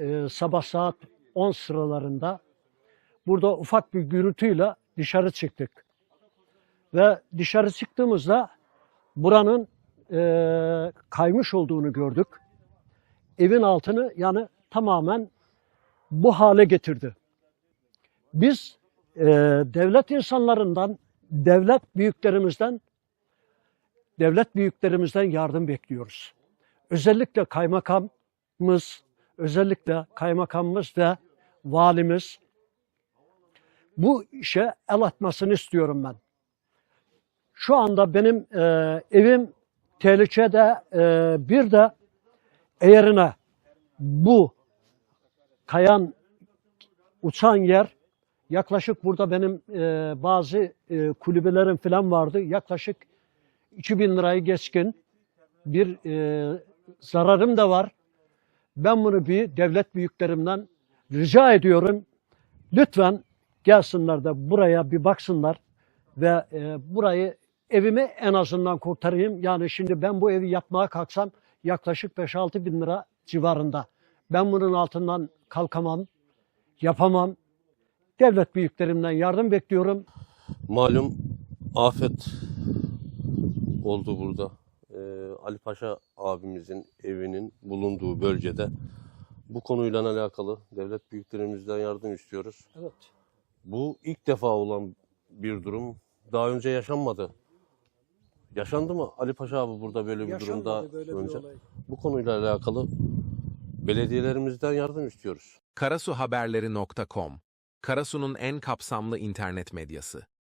Ee, sabah saat 10 sıralarında burada ufak bir gürültüyle dışarı çıktık. Ve dışarı çıktığımızda buranın eee, kaymış olduğunu gördük. Evin altını yani tamamen bu hale getirdi. Biz eee, devlet insanlarından, devlet büyüklerimizden, devlet büyüklerimizden yardım bekliyoruz. Özellikle kaymakamımız, özellikle kaymakamımız ve valimiz bu işe el atmasını istiyorum ben. Şu anda benim e, evim tehlikede e, bir de eğerine bu kayan uçan yer yaklaşık burada benim e, bazı e, kulübelerim falan vardı. Yaklaşık 2000 lirayı geçkin bir e, zararım da var. Ben bunu bir devlet büyüklerimden rica ediyorum. Lütfen gelsinler de buraya bir baksınlar ve e, burayı evimi en azından kurtarayım. Yani şimdi ben bu evi yapmaya kalksam yaklaşık 5-6 bin lira civarında. Ben bunun altından kalkamam, yapamam. Devlet büyüklerimden yardım bekliyorum. Malum afet oldu burada. Ali Paşa abimizin evinin bulunduğu bölgede. Bu konuyla alakalı devlet büyüklerimizden yardım istiyoruz. Evet. Bu ilk defa olan bir durum. Daha önce yaşanmadı. Yaşandı mı Ali Paşa abi burada böyle bir durumda önce? Bu konuyla alakalı belediyelerimizden yardım istiyoruz. karasuhaberleri.com, Karasu'nun en kapsamlı internet medyası.